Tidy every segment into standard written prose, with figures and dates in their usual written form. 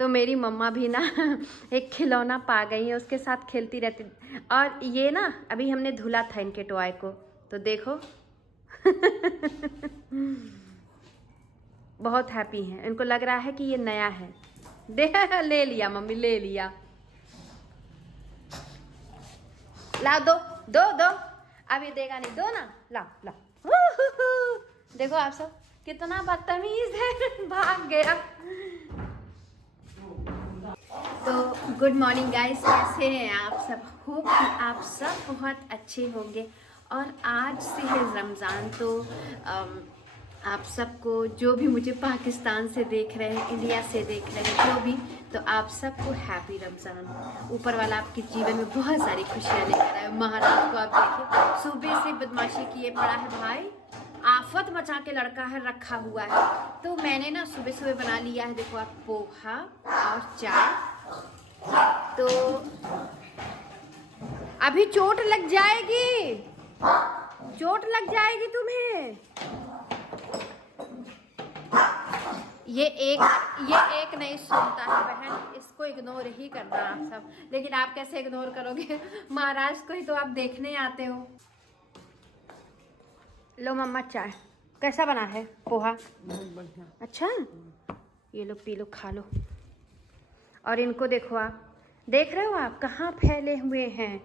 तो मेरी मम्मा भी ना एक खिलौना पा गई है, उसके साथ खेलती रहती। और ये ना अभी हमने धुला था इनके टॉय को, तो देखो बहुत हैप्पी हैं, इनको लग रहा है कि ये नया है। दे ले लिया मम्मी, ले लिया। ला दो दो दो, अब ये देगा नहीं, दो ना, ला ला। देखो आप सब कितना बदतमीज है, भाग गया। तो गुड मॉर्निंग गाइस, कैसे हैं आप सब? होप कि आप सब बहुत अच्छे होंगे। और आज से है रमज़ान, तो आप सबको, जो भी मुझे पाकिस्तान से देख रहे हैं, इंडिया से देख रहे हैं, जो भी, तो आप सबको हैप्पी रमज़ान। ऊपर वाला आपके जीवन में बहुत सारी खुशियाँ लेकर आए। महाराज को आप देखिए, सुबह से बदमाशी किए पड़ा है भाई, आफत मचा के लड़का है, रखा हुआ है। तो मैंने ना सुबह सुबह बना लिया है, देखो आप, पोहा और चाय। तो अभी चोट लग जाएगी, चोट लग जाएगी तुम्हें। ये एक नहीं सुनता है बहन, इसको इग्नोर ही करना आप सब। लेकिन आप कैसे इग्नोर करोगे, महाराज को ही तो आप देखने आते हो। लो मम्मा चाय, कैसा बना है पोहा? बहुत बढ़िया। अच्छा, ये लो पी लो, खा लो। और इनको देखो, आप देख रहे हो आप कहाँ फैले हुए हैं?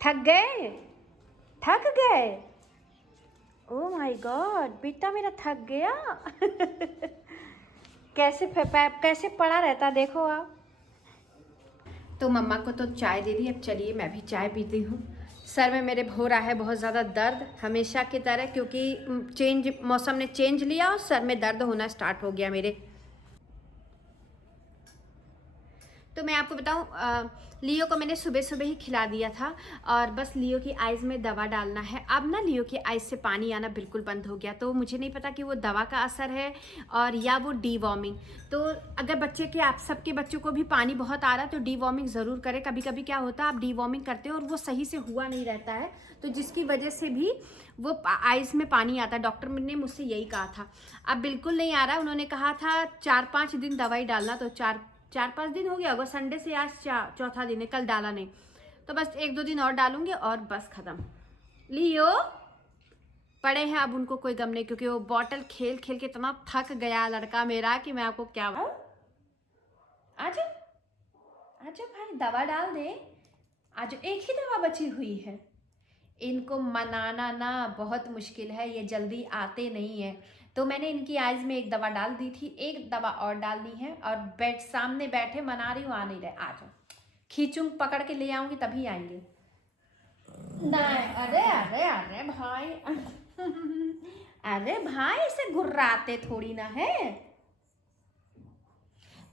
थक गए, थक गए। ओह माय गॉड, बेटा मेरा थक गया। कैसे पड़ा रहता, देखो आप। तो मम्मा को तो चाय दे दी, अब चलिए मैं भी चाय पीती हूँ। सर में मेरे हो रहा है बहुत ज़्यादा दर्द, हमेशा की तरह, क्योंकि मौसम ने चेंज लिया और सर में दर्द होना स्टार्ट हो गया मेरे। तो मैं आपको बताऊं, लियो को मैंने सुबह सुबह ही खिला दिया था, और बस लियो की आइज़ में दवा डालना है। अब ना लियो की आइज़ से पानी आना बिल्कुल बंद हो गया, तो मुझे नहीं पता कि वो दवा का असर है और या वो डीवॉर्मिंग। तो अगर बच्चे के, आप सबके बच्चों को भी पानी बहुत आ रहा है तो डीवॉर्मिंग ज़रूर करें। कभी कभी क्या होता है, आप डीवॉर्मिंग करते हो और वो सही से हुआ नहीं रहता है, तो जिसकी वजह से भी वो आइज़ में पानी आता है। डॉक्टर ने मुझसे यही कहा था। अब बिल्कुल नहीं आ रहा, उन्होंने कहा था 4-5 दिन दवाई डालना, तो 4-5 दिन हो गया होगा, संडे से आज चौथा दिन है, कल डाला नहीं, तो बस 1-2 दिन और डालूंगी और बस खत्म। लियो पड़े हैं, अब उनको कोई गम नहीं, क्योंकि वो बॉटल खेल खेल के इतना थक गया लड़का मेरा कि मैं आपको क्या बताऊं। आजा आजा भाई, दवा डाल दे। आज एक ही दवा बची हुई है। इनको मनाना ना बहुत मुश्किल है, ये जल्दी आते नहीं है। तो मैंने इनकी आइज़ में एक दवा डाल दी थी, एक दवा और डालनी है, और बेड सामने बैठे मना रही हूँ, आ नहीं रहे। आ जाओ, खींचूंग पकड़ के ले आऊंगी तभी आएंगे। नहीं, अरे अरे अरे भाई, अरे भाई, इसे घुर्राते थोड़ी ना है।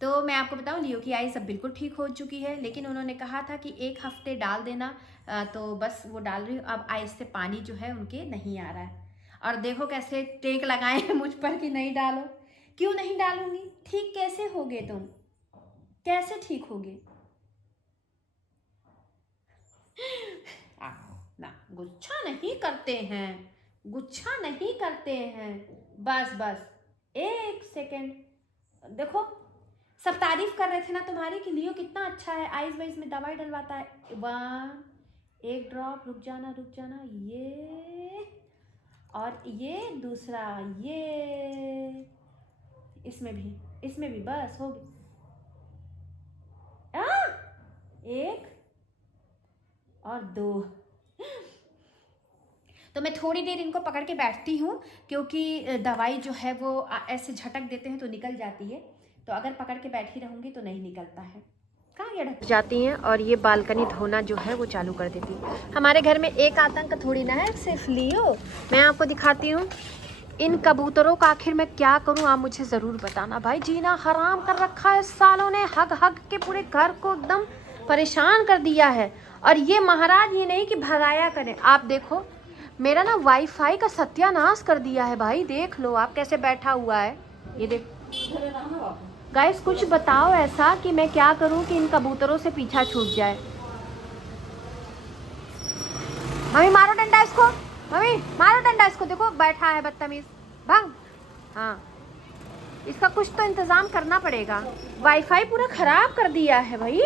तो मैं आपको बताऊं, लियो की आइज़ अब बिल्कुल ठीक हो चुकी है, लेकिन उन्होंने कहा था कि 1 हफ्ते डाल देना, तो बस वो डाल रही हूँ। अब आइज़ से पानी जो है उनके नहीं आ रहा है। और देखो कैसे टेक लगाए हैं मुझ पर कि नहीं डालो। क्यों नहीं डालूंगी? ठीक कैसे होगे तुम? कैसे ठीक होगे? ना, गुच्छा नहीं करते हैं, गुच्छा नहीं करते हैं। बस बस 1 सेकेंड। देखो, सब तारीफ कर रहे थे ना तुम्हारी कि लियो कितना अच्छा है, आइज वाइज में दवाई डलवाता है। 1 ड्रॉप, रुक जाना रुक जाना, ये और ये दूसरा, ये इसमें भी बस हो गई। 1 और 2। तो मैं थोड़ी देर इनको पकड़ के बैठती हूँ, क्योंकि दवाई जो है वो ऐसे झटक देते हैं तो निकल जाती है, तो अगर पकड़ के बैठी रहूँगी तो नहीं निकलता है। कहाँ ये ढक जाती हैं और ये बालकनी धोना जो है वो चालू कर देती है। हमारे घर में एक आतंक थोड़ी ना है, सिर्फ लियो। मैं आपको दिखाती हूँ इन कबूतरों का, आखिर मैं क्या करूँ, आप मुझे ज़रूर बताना। भाई जीना हराम कर रखा है सालों ने, हग हग के पूरे घर को एकदम परेशान कर दिया है। और ये महाराज ये नहीं कि भगाया करें, आप देखो मेरा ना वाईफाई का सत्यानाश कर दिया है भाई, देख लो आप कैसे बैठा हुआ है। ये देख गाइस, कुछ बताओ ऐसा कि मैं क्या करूं कि इन कबूतरों से पीछा छूट जाए। मम्मी मारो डंडा इसको, मम्मी मारो डंडा इसको, देखो बैठा है बदतमीज, भाग। हाँ इसका कुछ तो इंतज़ाम करना पड़ेगा। वाईफाई पूरा ख़राब कर दिया है भाई।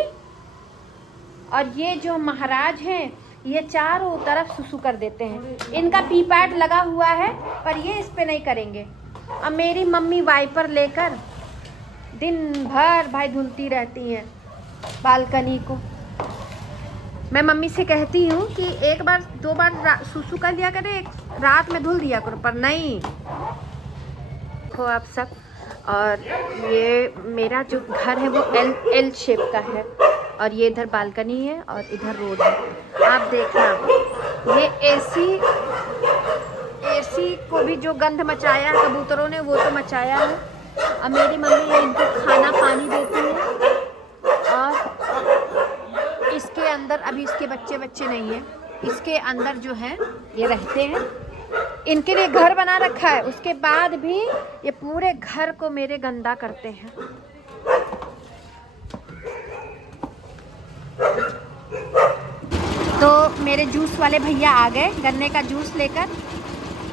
और ये जो महाराज हैं ये चारों तरफ सुसु कर देते हैं। इनका पी पैड लगा हुआ है पर ये इस पे नहीं करेंगे। अब मेरी मम्मी वाइपर लेकर दिन भर भाई धुलती रहती हैं बालकनी को। मैं मम्मी से कहती हूँ कि एक बार 2 बार सुसु कर लिया करे, एक रात में धुल दिया करो, पर नहीं। देखो आप सब, और ये मेरा जो घर है वो एल शेप का है और ये इधर बालकनी है और इधर रोड है। आप देखना, ये एसी को भी जो गंध मचाया कबूतरों ने वो तो मचाया है। अब मेरी मम्मी इनको खाना पानी देती है और इसके अंदर अभी इसके बच्चे नहीं हैं, इसके अंदर जो है ये रहते हैं। इनके लिए घर बना रखा है, उसके बाद भी ये पूरे घर को मेरे गंदा करते हैं। तो मेरे जूस वाले भैया आ गए गन्ने का जूस लेकर।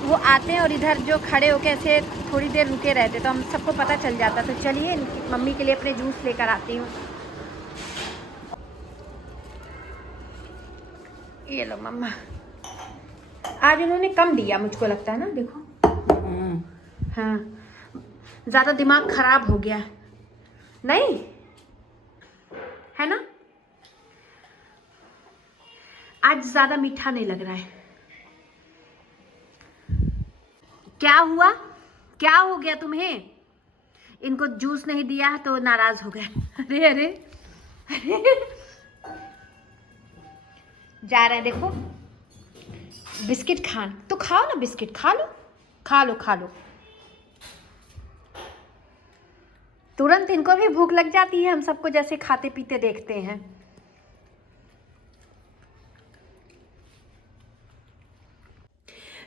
वो आते हैं और इधर जो खड़े होके ऐसे थोड़ी देर रुके रहते तो हम सबको पता चल जाता। तो चलिए मम्मी के लिए अपने जूस लेकर आती हूँ। ये लो मम्मा, आज इन्होंने कम दिया मुझको लगता है ना, देखो। हाँ, ज़्यादा दिमाग खराब हो गया नहीं है ना, आज ज़्यादा मीठा नहीं लग रहा है। क्या हुआ, क्या हो गया तुम्हें? इनको जूस नहीं दिया तो नाराज हो गए। अरे अरे अरे जा रहा है, देखो बिस्किट खान तो खाओ ना, बिस्किट खा लो खा लो खा लो। तुरंत इनको भी भूख लग जाती है, हम सबको जैसे खाते पीते देखते हैं।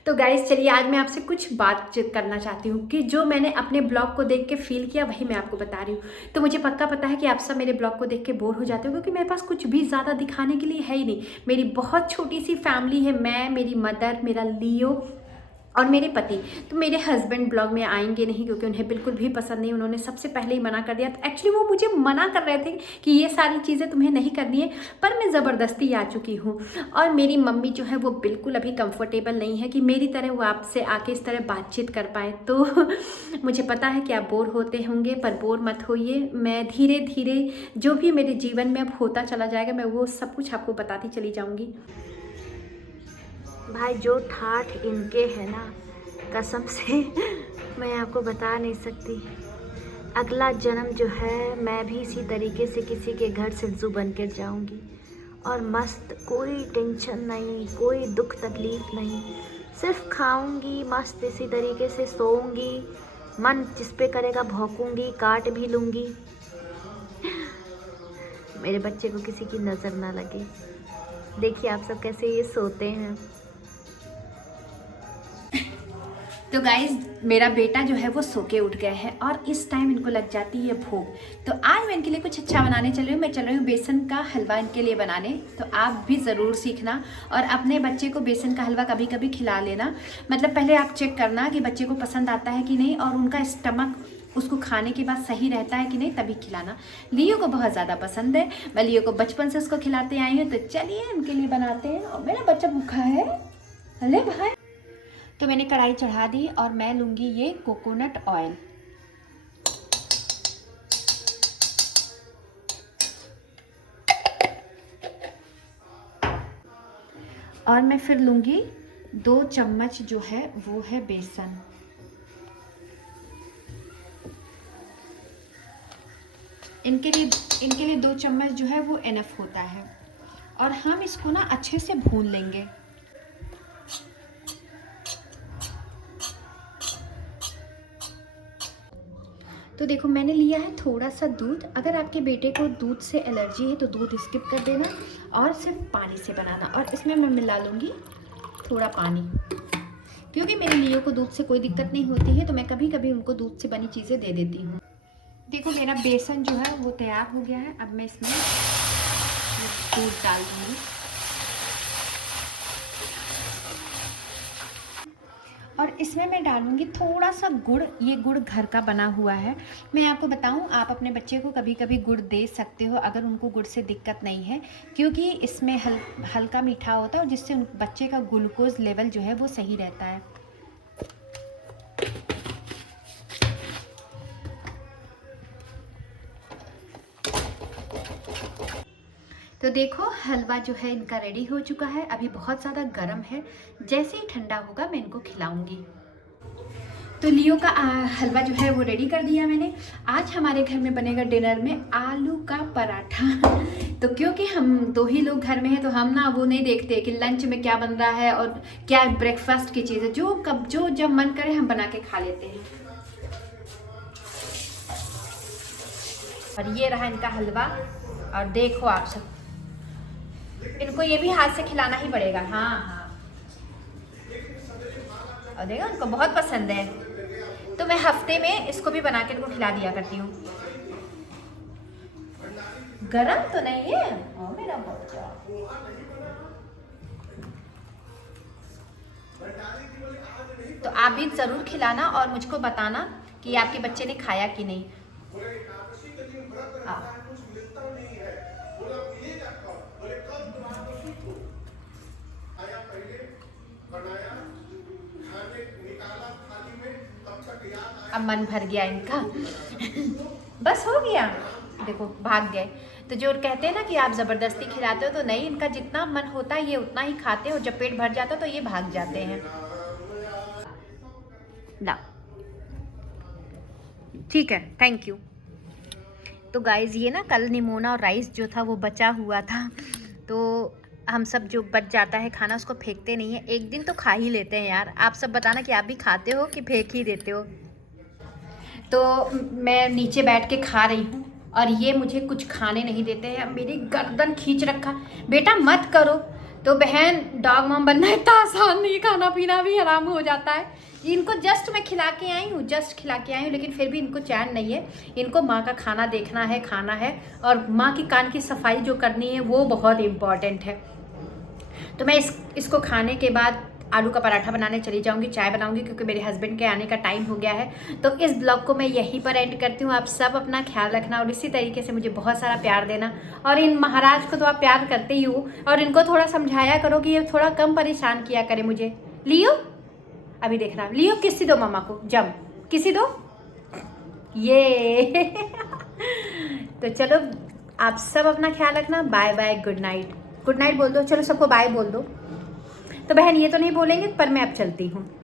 तो गाइस चलिए, आज मैं आपसे कुछ बातचीत करना चाहती हूँ कि जो मैंने अपने ब्लॉग को देख के फील किया वही मैं आपको बता रही हूँ। तो मुझे पक्का पता है कि आप सब मेरे ब्लॉग को देख के बोर हो जाते हो, क्योंकि मेरे पास कुछ भी ज़्यादा दिखाने के लिए है ही नहीं। मेरी बहुत छोटी सी फैमिली है, मैं, मेरी मदर, मेरा लियो और मेरे पति। तो मेरे हस्बैंड ब्लॉग में आएंगे नहीं क्योंकि उन्हें बिल्कुल भी पसंद नहीं, उन्होंने सबसे पहले ही मना कर दिया। तो एक्चुअली वो मुझे मना कर रहे थे कि ये सारी चीज़ें तुम्हें नहीं करनी है, पर मैं ज़बरदस्ती आ चुकी हूँ। और मेरी मम्मी जो है वो बिल्कुल अभी कंफर्टेबल नहीं है कि मेरी तरह वो आपसे आके इस तरह बातचीत कर पाए। तो मुझे पता है कि आप बोर होते होंगे, पर बोर मत होइए। मैं धीरे धीरे जो भी मेरे जीवन में अब होता चला जाएगा मैं वो सब कुछ आपको बताती चली जाऊँगी। भाई जो ठाठ इनके है ना, कसम से मैं आपको बता नहीं सकती। अगला जन्म जो है मैं भी इसी तरीके से किसी के घर सिद्धू बन कर जाऊँगी और मस्त, कोई टेंशन नहीं, कोई दुख तकलीफ नहीं, सिर्फ खाऊंगी मस्त, इसी तरीके से सोऊंगी, मन जिस पे करेगा भौंकूंगी, काट भी लूँगी। मेरे बच्चे को किसी की नज़र ना लगे। देखिए आप सब कैसे ये सोते हैं। तो गाइज मेरा बेटा जो है वो सो के उठ गया है और इस टाइम इनको लग जाती है भूख। तो आज मैं इनके लिए कुछ अच्छा बनाने चल रही हूँ। मैं चल रही हूँ बेसन का हलवा इनके लिए बनाने। तो आप भी ज़रूर सीखना और अपने बच्चे को बेसन का हलवा कभी कभी खिला लेना। मतलब पहले आप चेक करना कि बच्चे को पसंद आता है कि नहीं और उनका स्टमक उसको खाने के बाद सही रहता है कि नहीं, तभी खिलाना। लियो को बहुत ज़्यादा पसंद है, मैं लियो को बचपन से उसको खिलाते आई हूँ। तो चलिए उनके लिए बनाते हैं। और मेरा बच्चा भूखा है। अरे भाई, तो मैंने कढ़ाई चढ़ा दी और मैं लूँगी ये कोकोनट ऑयल। और मैं फिर लूँगी 2 चम्मच जो है वो है बेसन। इनके लिए 2 चम्मच जो है वो इनफ होता है। और हम इसको ना अच्छे से भून लेंगे। तो देखो मैंने लिया है थोड़ा सा दूध। अगर आपके बेटे को दूध से एलर्जी है तो दूध स्किप कर देना और सिर्फ पानी से बनाना। और इसमें मैं मिला लूँगी थोड़ा पानी, क्योंकि मेरे लियो को दूध से कोई दिक्कत नहीं होती है, तो मैं कभी कभी उनको दूध से बनी चीज़ें दे देती हूँ। देखो मेरा बेसन जो है वो तैयार हो गया है। अब मैं इसमें दूध डाल दूँगी और इसमें मैं डालूँगी थोड़ा सा गुड़। ये गुड़ घर का बना हुआ है। मैं आपको बताऊँ, आप अपने बच्चे को कभी कभी गुड़ दे सकते हो अगर उनको गुड़ से दिक्कत नहीं है, क्योंकि इसमें हल्का मीठा होता है और जिससे उन बच्चे का ग्लूकोज लेवल जो है वो सही रहता है। तो देखो हलवा जो है इनका रेडी हो चुका है। अभी बहुत ज़्यादा गर्म है, जैसे ही ठंडा होगा मैं इनको खिलाऊंगी। तो लियो का हलवा जो है वो रेडी कर दिया मैंने। आज हमारे घर में बनेगा डिनर में आलू का पराठा। तो क्योंकि हम 2 ही लोग घर में हैं तो हम ना वो नहीं देखते कि लंच में क्या बन रहा है और क्या ब्रेकफास्ट की चीज़ है। जो जब मन करे हम बना के खा लेते हैं। और ये रहा इनका हलवा। और देखो आप सब, इनको ये भी हाथ से खिलाना ही पड़ेगा। हाँ हाँ, और देखो इनको बहुत पसंद है, तो मैं हफ्ते में इसको भी बना के इनको खिला दिया करती हूँ। गरम तो नहीं है मेरा बच्चा। तो आप भी ज़रूर खिलाना और मुझको बताना कि आपके बच्चे ने खाया कि नहीं। अब मन भर गया इनका। बस हो गया, देखो भाग गए। तो जो कहते हैं ना कि आप ज़बरदस्ती खिलाते हो, तो नहीं, इनका जितना मन होता है ये उतना ही खाते हो। जब पेट भर जाता है तो ये भाग जाते हैं। ना ठीक है, थैंक यू। तो गाइज़ ये ना कल निमोना और राइस जो था वो बचा हुआ था, तो हम सब जो बच जाता है खाना उसको फेंकते नहीं है, एक दिन तो खा ही लेते हैं यार। आप सब बताना कि आप भी खाते हो कि फेंक ही देते हो। तो मैं नीचे बैठ के खा रही हूँ और ये मुझे कुछ खाने नहीं देते हैं। मेरी गर्दन खींच रखा, बेटा मत करो। तो बहन, डॉग मॉम बनना इतना आसान नहीं, खाना पीना भी हराम हो जाता है। इनको जस्ट मैं खिला के आई हूँ, लेकिन फिर भी इनको चैन नहीं है। इनको माँ का खाना देखना है, खाना है, और माँ की कान की सफाई जो करनी है वो बहुत इम्पॉर्टेंट है। तो मैं इसको खाने के बाद आलू का पराठा बनाने चली जाऊंगी, चाय बनाऊंगी, क्योंकि मेरे हस्बैंड के आने का टाइम हो गया है। तो इस ब्लॉग को मैं यहीं पर एंड करती हूँ। आप सब अपना ख्याल रखना और इसी तरीके से मुझे बहुत सारा प्यार देना। और इन महाराज को तो आप प्यार करते ही हो, और इनको थोड़ा समझाया करो कि ये थोड़ा कम परेशान किया करे मुझे। लियो, अभी देखना, लियो किसी दो मामा को, जम किसी दो ये। तो चलो आप सब अपना ख्याल रखना। Bye bye, good night. Good night बोल दो, चलो सबको बाय बोल दो। तो बहन ये तो नहीं बोलेंगे, पर मैं अब चलती हूँ।